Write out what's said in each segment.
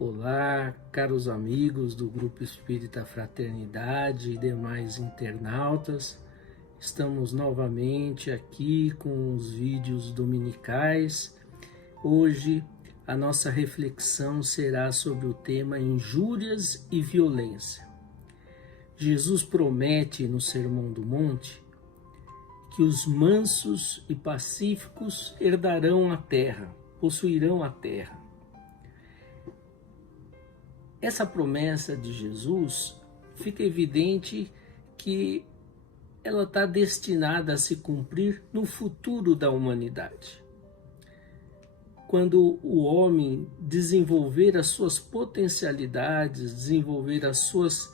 Olá, caros amigos do Grupo Espírita Fraternidade e demais internautas. Estamos novamente aqui com os vídeos dominicais. Hoje a nossa reflexão será sobre o tema injúrias e violência. Jesus promete no Sermão do Monte que os mansos e pacíficos herdarão a terra, possuirão a terra. Essa promessa de Jesus fica evidente que ela está destinada a se cumprir no futuro da humanidade. Quando o homem desenvolver as suas potencialidades, desenvolver as suas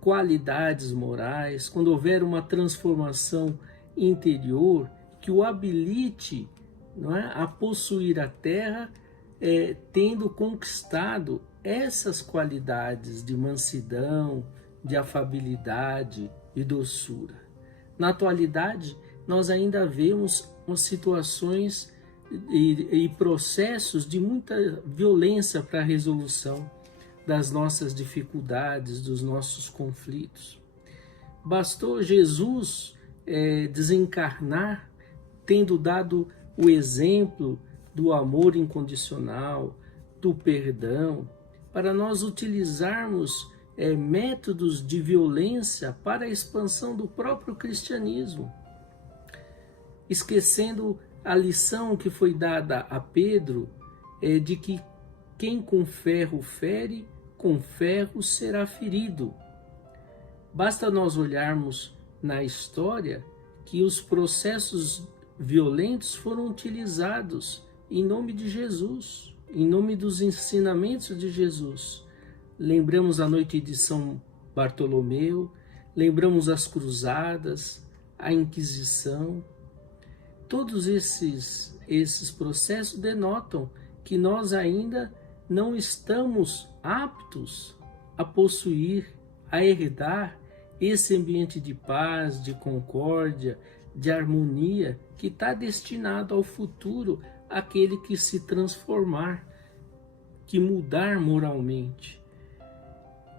qualidades morais, quando houver uma transformação interior que o habilite, não é, a possuir a terra, tendo conquistado essas qualidades de mansidão, de afabilidade e doçura. Na atualidade, nós ainda vemos situações e processos de muita violência para a resolução das nossas dificuldades, dos nossos conflitos. Bastou Jesus desencarnar, tendo dado o exemplo do amor incondicional, do perdão, para nós utilizarmos métodos de violência para a expansão do próprio cristianismo, esquecendo a lição que foi dada a Pedro de que quem com ferro fere, com ferro será ferido. Basta nós olharmos na história que os processos violentos foram utilizados em nome de Jesus, em nome dos ensinamentos de Jesus. Lembramos a noite de São Bartolomeu, lembramos as cruzadas, a Inquisição. Todos esses processos denotam que nós ainda não estamos aptos a possuir, a herdar esse ambiente de paz, de concórdia, de harmonia que está destinado ao futuro, aquele que se transformar, que mudar moralmente.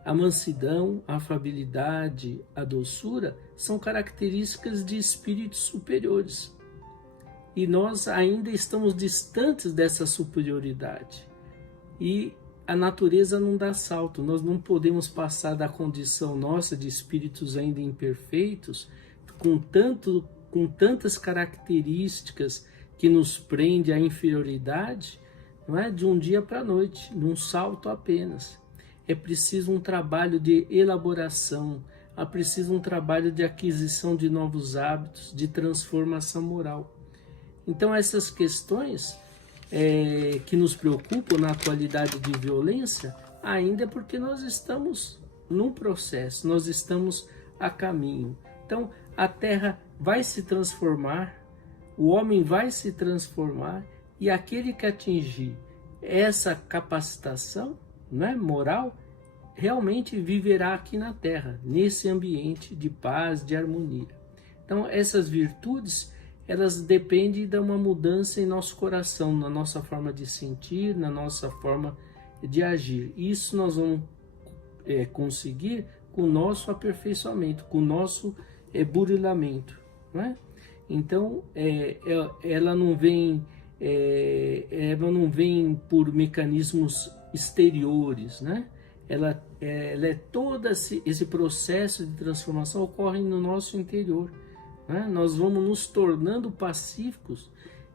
A mansidão, a afabilidade, a doçura são características de espíritos superiores. E nós ainda estamos distantes dessa superioridade. E a natureza não dá salto. Nós não podemos passar da condição nossa de espíritos ainda imperfeitos, com tantas características que nos prende à inferioridade, não é? De um dia para a noite, num salto apenas. É preciso um trabalho de elaboração, é preciso um trabalho de aquisição de novos hábitos, de transformação moral. Então essas questões que nos preocupam na atualidade de violência, ainda é porque nós estamos num processo, nós estamos a caminho. Então a terra vai se transformar, o homem vai se transformar, e aquele que atingir essa capacitação, né, moral, realmente viverá aqui na terra, nesse ambiente de paz, de harmonia. Então essas virtudes, elas dependem de uma mudança em nosso coração, na nossa forma de sentir, na nossa forma de agir. Isso nós vamos conseguir com o nosso aperfeiçoamento, com o nosso burilamento, não é? Então ela não vem por mecanismos exteriores, né? Ela é todo esse processo de transformação ocorre no nosso interior, né? Nós vamos nos tornando pacíficos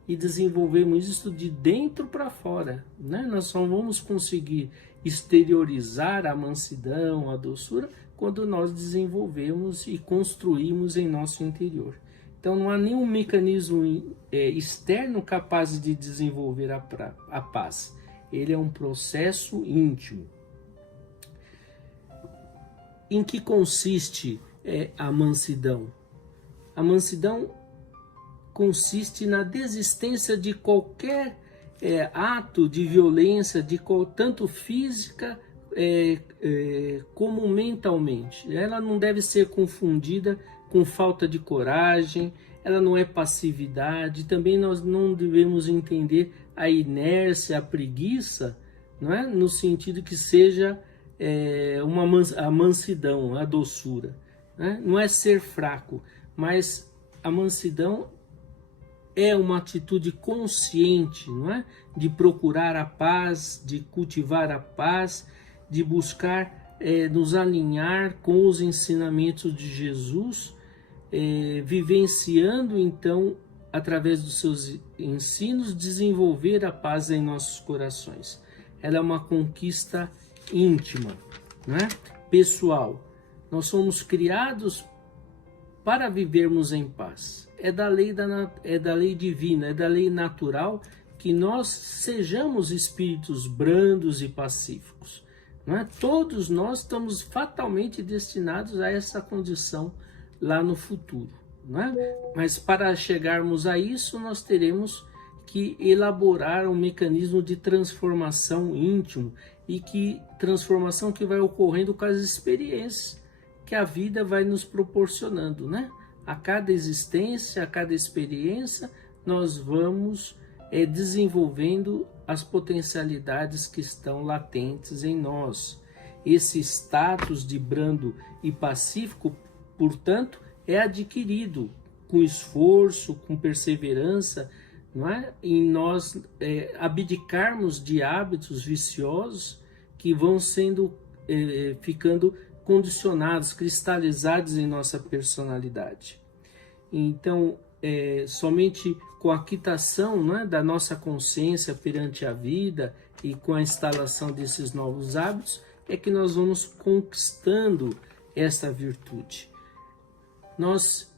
e desenvolvemos isso de dentro para fora, né? Nós só vamos conseguir exteriorizar a mansidão, a doçura, quando nós desenvolvemos e construímos em nosso interior. Então não há nenhum mecanismo externo capaz de desenvolver a paz. Ele é um processo íntimo. Em que consiste a mansidão? A mansidão consiste na desistência de qualquer ato de violência, tanto física como mentalmente. Ela não deve ser confundida com falta de coragem, ela não é passividade. Também nós não devemos entender a inércia, a preguiça não é? No sentido que seja a mansidão, a doçura, né? Não é ser fraco, mas a mansidão é uma atitude consciente, não é? De procurar a paz, de cultivar a paz, de buscar nos alinhar com os ensinamentos de Jesus, vivenciando então, através dos seus ensinos, desenvolver a paz em nossos corações. Ela é uma conquista íntima, né? Pessoal. Nós somos criados para vivermos em paz. É da lei divina, é da lei natural que nós sejamos espíritos brandos e pacíficos. Não é? Todos nós estamos fatalmente destinados a essa condição lá no futuro. Não é? Mas para chegarmos a isso, nós teremos que elaborar um mecanismo de transformação íntimo, e que transformação que vai ocorrendo com as experiências que a vida vai nos proporcionando, né? A cada existência, a cada experiência, nós vamos desenvolvendo as potencialidades que estão latentes em nós. Esse status de brando e pacífico, portanto, é adquirido com esforço, com perseverança, não é? Em nós abdicarmos de hábitos viciosos que vão sendo ficando condicionados, cristalizados em nossa personalidade. Então, somente com a quitação, né, da nossa consciência perante a vida e com a instalação desses novos hábitos é que nós vamos conquistando essa virtude. Nós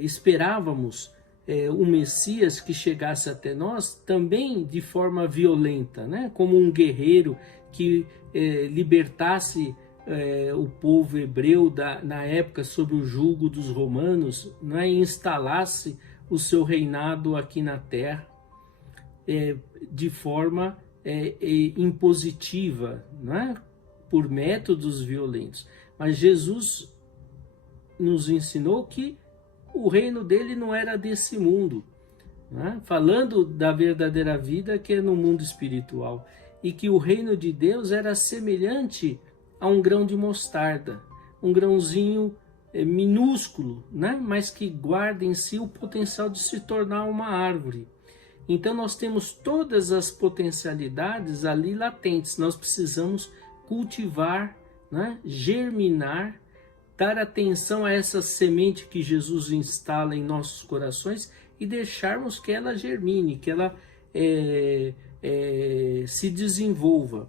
esperávamos o Messias que chegasse até nós também de forma violenta, né? Como um guerreiro que libertasse o povo hebreu na época sob o jugo dos romanos, né? E instalasse o seu reinado aqui na terra de forma impositiva, né? Por métodos violentos. Mas Jesus nos ensinou que o reino dele não era desse mundo, né? Falando da verdadeira vida que é no mundo espiritual, e que o reino de Deus era semelhante a um grão de mostarda, um grãozinho minúsculo, né? Mas que guarda em si o potencial de se tornar uma árvore. Então nós temos todas as potencialidades ali latentes, nós precisamos cultivar, né? Germinar, dar atenção a essa semente que Jesus instala em nossos corações e deixarmos que ela germine, que ela se desenvolva.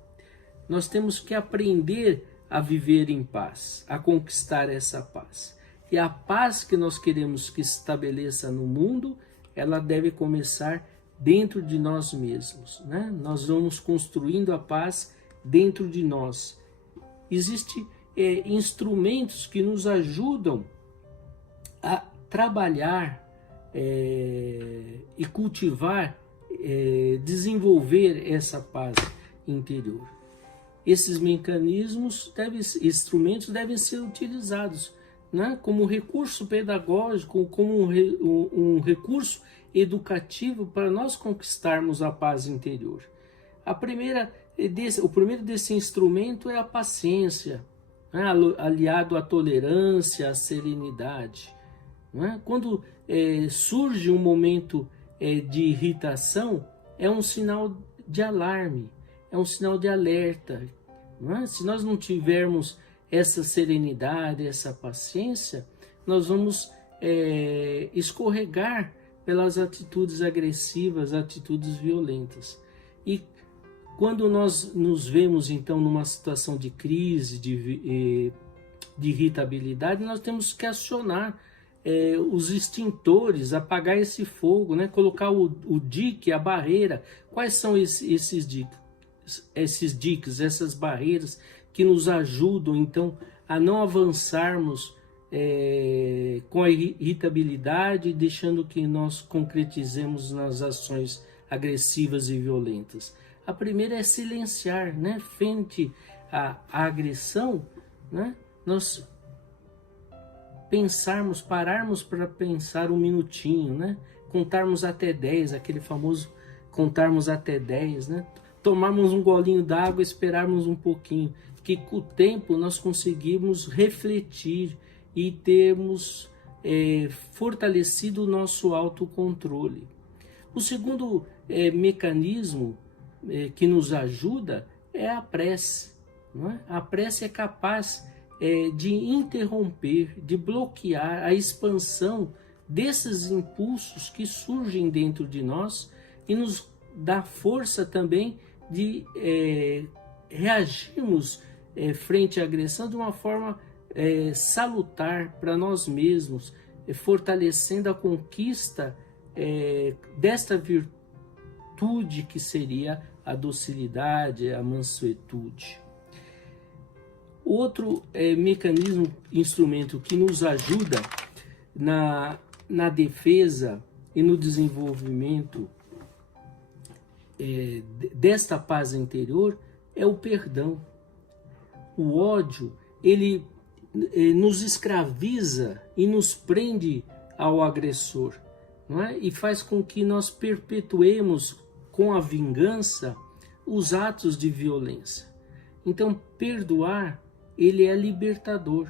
Nós temos que aprender a viver em paz, a conquistar essa paz. E a paz que nós queremos que se estabeleça no mundo, ela deve começar dentro de nós mesmos, né? Nós vamos construindo a paz dentro de nós. Existem instrumentos que nos ajudam a trabalhar e cultivar, desenvolver essa paz interior. Esses mecanismos, instrumentos devem ser utilizados, né, como recurso pedagógico, como um recurso educativo para nós conquistarmos a paz interior. O primeiro desse instrumento é a paciência, né, aliado à tolerância, à serenidade. Né? Quando surge um momento de irritação, é um sinal de alarme, é um sinal de alerta. Não é? Se nós não tivermos essa serenidade, essa paciência, nós vamos escorregar pelas atitudes agressivas, atitudes violentas. E quando nós nos vemos, então, numa situação de crise, de irritabilidade, nós temos que acionar os extintores, apagar esse fogo, né? Colocar o dique, a barreira. Quais são esses diques, essas barreiras que nos ajudam, então, a não avançarmos com a irritabilidade, deixando que nós concretizemos nas ações agressivas e violentas? A primeira é silenciar, né? Frente à agressão, né? Nós pararmos para pensar um minutinho, né? Contarmos até 10, aquele famoso contarmos até 10, né? tomarmos um golinho d'água, esperarmos um pouquinho, que com o tempo nós conseguimos refletir e termos fortalecido o nosso autocontrole. O segundo mecanismo que nos ajuda é a prece. Não é? A prece é capaz de interromper, de bloquear a expansão desses impulsos que surgem dentro de nós e nos dá força também de reagirmos frente à agressão de uma forma salutar para nós mesmos, fortalecendo a conquista desta virtude que seria a docilidade, a mansuetude. Outro mecanismo, instrumento que nos ajuda na defesa e no desenvolvimento desta paz interior é o perdão. O ódio, ele nos escraviza e nos prende ao agressor, não é? E faz com que nós perpetuemos com a vingança os atos de violência. Então, perdoar, ele é libertador.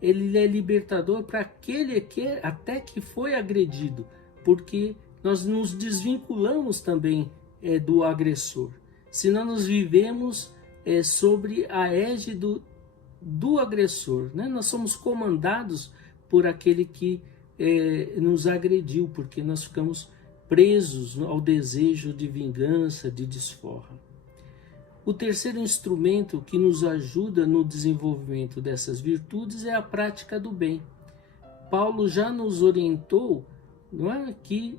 Ele é libertador para aquele que até que foi agredido, porque nós nos desvinculamos também do agressor. Senão nós vivemos sobre a égide do agressor, né? Nós somos comandados por aquele que nos agrediu, porque nós ficamos presos ao desejo de vingança, de desforra. O terceiro instrumento que nos ajuda no desenvolvimento dessas virtudes é a prática do bem. Paulo já nos orientou, não é, que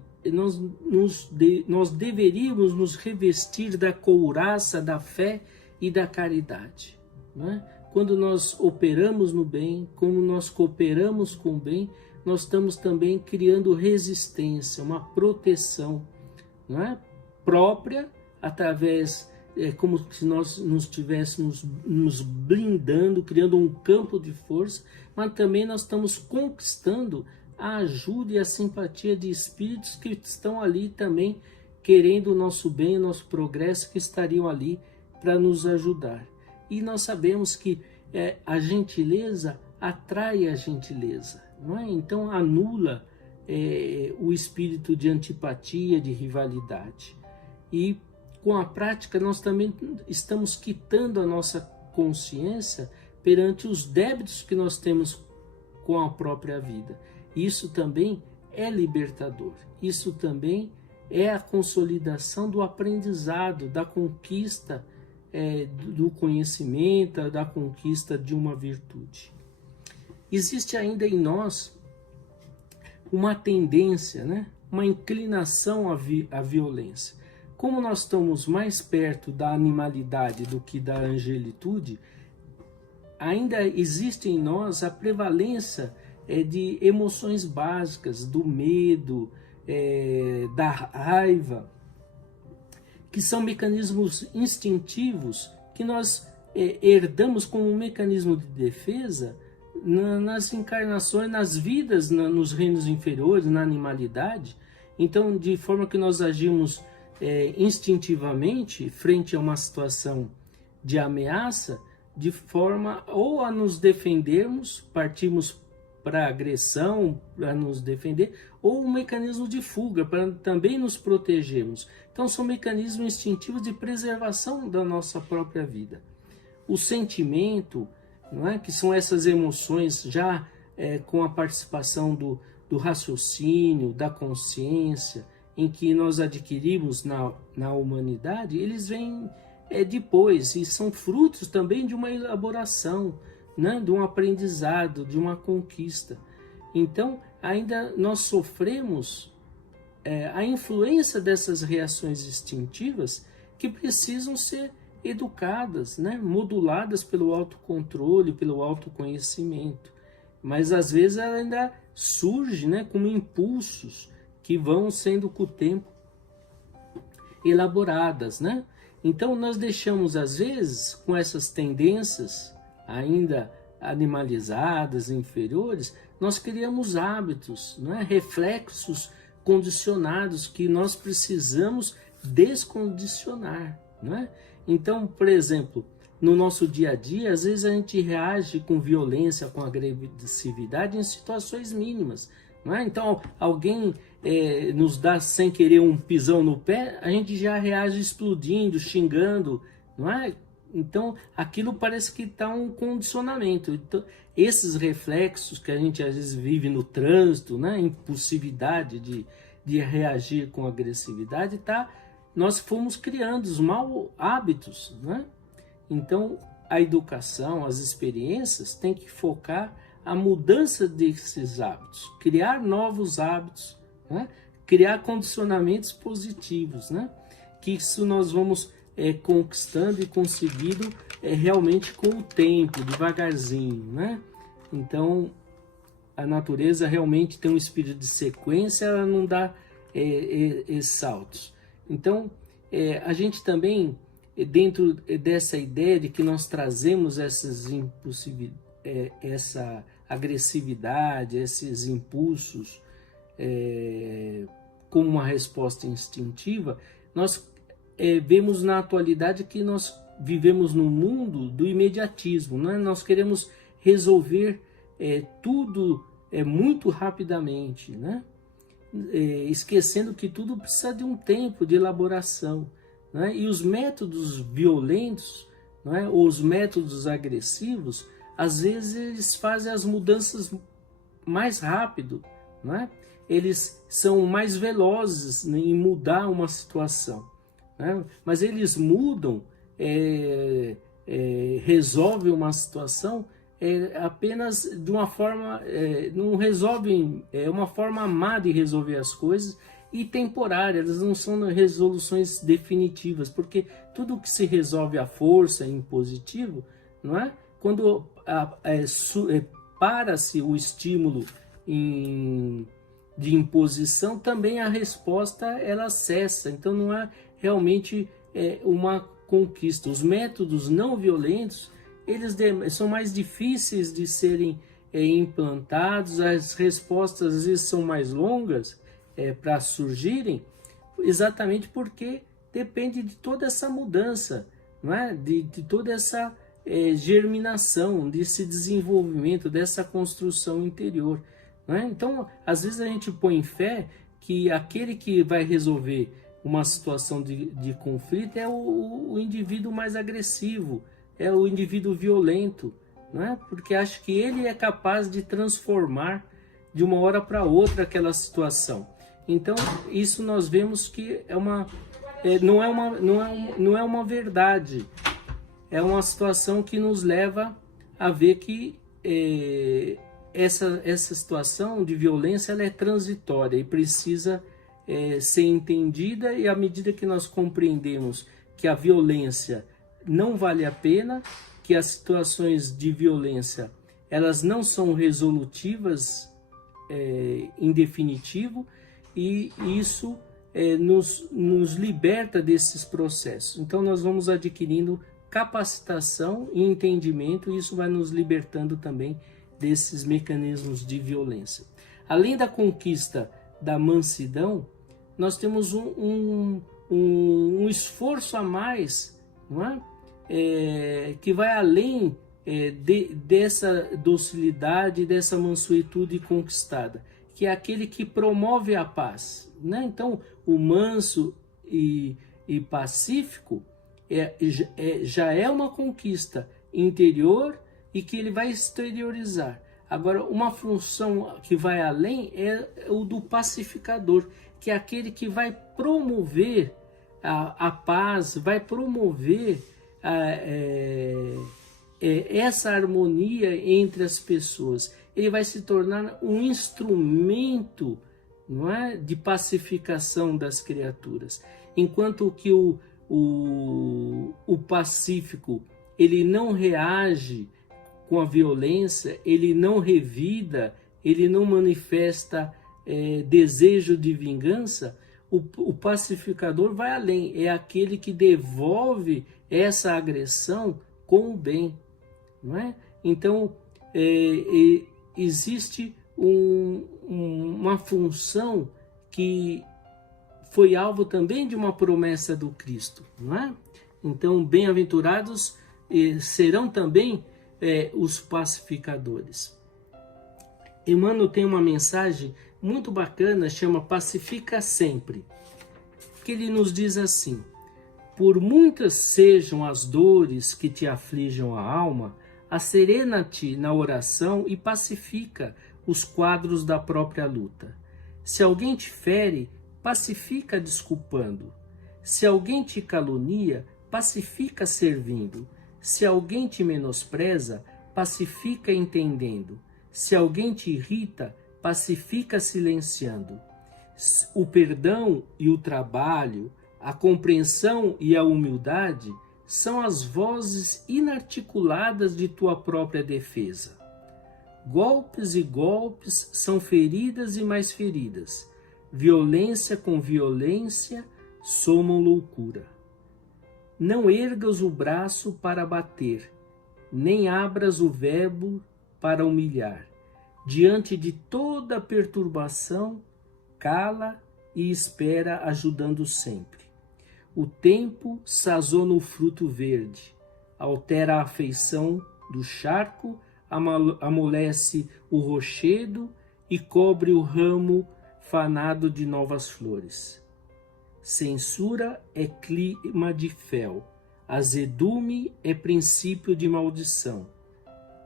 nós deveríamos nos revestir da couraça da fé e da caridade. Não é? Quando nós operamos no bem, quando nós cooperamos com o bem, nós estamos também criando resistência, uma proteção, não é? Própria, através, como se nós nos estivéssemos nos blindando, criando um campo de força, mas também nós estamos conquistando a ajuda e a simpatia de espíritos que estão ali também querendo o nosso bem, o nosso progresso, que estariam ali para nos ajudar. E nós sabemos que a gentileza atrai a gentileza, não é? Então anula o espírito de antipatia, de rivalidade. E com a prática nós também estamos quitando a nossa consciência perante os débitos que nós temos com a própria vida. Isso também é libertador. Isso também é a consolidação do aprendizado, da conquista do conhecimento, da conquista de uma virtude. Existe ainda em nós uma tendência, né? Uma inclinação à violência. Como nós estamos mais perto da animalidade do que da angelitude, ainda existe em nós a prevalência de emoções básicas, do medo, da raiva, que são mecanismos instintivos que nós herdamos como um mecanismo de defesa nas encarnações, nas vidas, nos reinos inferiores, na animalidade. Então, de forma que nós agimos instintivamente frente a uma situação de ameaça, de forma ou a nos defendermos, partimos para agressão, para nos defender, ou um mecanismo de fuga, para também nos protegermos. Então são mecanismos instintivos de preservação da nossa própria vida. O sentimento, não é? Que são essas emoções já com a participação do raciocínio, da consciência, em que nós adquirimos na humanidade, eles vêm depois e são frutos também de uma elaboração, né? De um aprendizado, de uma conquista. Então, ainda nós sofremos a influência dessas reações instintivas que precisam ser educadas, né? Moduladas pelo autocontrole, pelo autoconhecimento. Mas às vezes ela ainda surge, né? Como impulsos que vão sendo com o tempo elaboradas, né? Então nós deixamos às vezes com essas tendências ainda animalizadas, inferiores, nós criamos hábitos, né? Reflexos condicionados que nós precisamos descondicionar, não é? Então, por exemplo, no nosso dia a dia, às vezes a gente reage com violência, com agressividade em situações mínimas, não é? Então, alguém nos dá sem querer um pisão no pé, a gente já reage explodindo, xingando, não é? Então, aquilo parece que está um condicionamento. Então, esses reflexos que a gente às vezes vive no trânsito, né? Impulsividade de reagir com agressividade, nós fomos criando os maus hábitos, né? Então, a educação, as experiências têm que focar a mudança desses hábitos, criar novos hábitos, né? Criar condicionamentos positivos, né? Que isso nós vamos conquistando e conseguindo realmente com o tempo, devagarzinho, né? Então, a natureza realmente tem um espírito de sequência, ela não dá saltos. Então, a gente também, dentro dessa ideia de que nós trazemos essa agressividade, esses impulsos como uma resposta instintiva, nós vemos na atualidade que nós vivemos num mundo do imediatismo, né? Nós queremos resolver tudo muito rapidamente, né? Esquecendo que tudo precisa de um tempo de elaboração, né? E os métodos violentos, né? Ou os métodos agressivos, às vezes eles fazem as mudanças mais rápido, né? Eles são mais velozes em mudar uma situação, né? Mas eles mudam, resolvem uma situação apenas de uma forma, não resolvem, uma forma má de resolver as coisas e temporária, elas não são resoluções definitivas, porque tudo que se resolve à força, em positivo, não é? Quando para-se o estímulo de imposição, também a resposta ela cessa, então não há realmente uma conquista. Os métodos não violentos, eles são mais difíceis de serem implantados, as respostas às vezes são mais longas para surgirem, exatamente porque depende de toda essa mudança, não é? de toda essa germinação, desse desenvolvimento, dessa construção interior, não é? Então, às vezes a gente põe em fé que aquele que vai resolver uma situação de conflito é o indivíduo mais agressivo, é o indivíduo violento, não é? Porque acha que ele é capaz de transformar de uma hora para outra aquela situação. Então, isso nós vemos que não é uma verdade, é uma situação que nos leva a ver que essa situação de violência ela é transitória e precisa ser entendida, e à medida que nós compreendemos que a violência não vale a pena, que as situações de violência elas não são resolutivas em definitivo, e isso nos liberta desses processos. Então nós vamos adquirindo capacitação e entendimento, e isso vai nos libertando também desses mecanismos de violência. Além da conquista da mansidão, nós temos um esforço a mais, não é? Que vai além dessa docilidade, dessa mansuetude conquistada, que é aquele que promove a paz, né? Então, o manso e pacífico já é uma conquista interior e que ele vai exteriorizar. Agora, uma função que vai além é o do pacificador, que é aquele que vai promover a paz, vai promover essa harmonia entre as pessoas. Ele vai se tornar um instrumento, não é, de pacificação das criaturas. Enquanto que o pacífico, ele não reage com a violência, ele não revida, ele não manifesta desejo de vingança. O pacificador vai além, é aquele que devolve essa agressão com o bem, não é? Então, existe uma função que foi alvo também de uma promessa do Cristo, não é? Então, bem-aventurados serão também os pacificadores. Emmanuel tem uma mensagem muito bacana, chama Pacifica Sempre, que ele nos diz assim: por muitas sejam as dores que te aflijam a alma, acerena-te na oração e pacifica os quadros da própria luta. Se alguém te fere, pacifica desculpando. Se alguém te calunia, pacifica servindo. Se alguém te menospreza, pacifica entendendo. Se alguém te irrita, pacifica silenciando. O perdão e o trabalho, a compreensão e a humildade são as vozes inarticuladas de tua própria defesa. Golpes e golpes são feridas e mais feridas. Violência com violência somam loucura. Não ergas o braço para bater, nem abras o verbo para humilhar. Diante de toda perturbação, cala e espera, ajudando sempre. O tempo sazona o fruto verde, altera a afeição do charco, amolece o rochedo e cobre o ramo fanado de novas flores. Censura é clima de fel, azedume é princípio de maldição.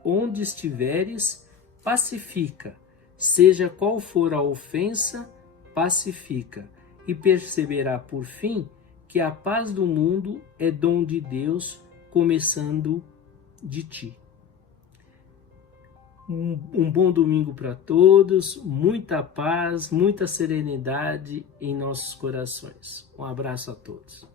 Onde estiveres, pacifica, seja qual for a ofensa, pacifica, e perceberá por fim que a paz do mundo é dom de Deus, começando de ti. Um bom domingo para todos, muita paz, muita serenidade em nossos corações. Um abraço a todos.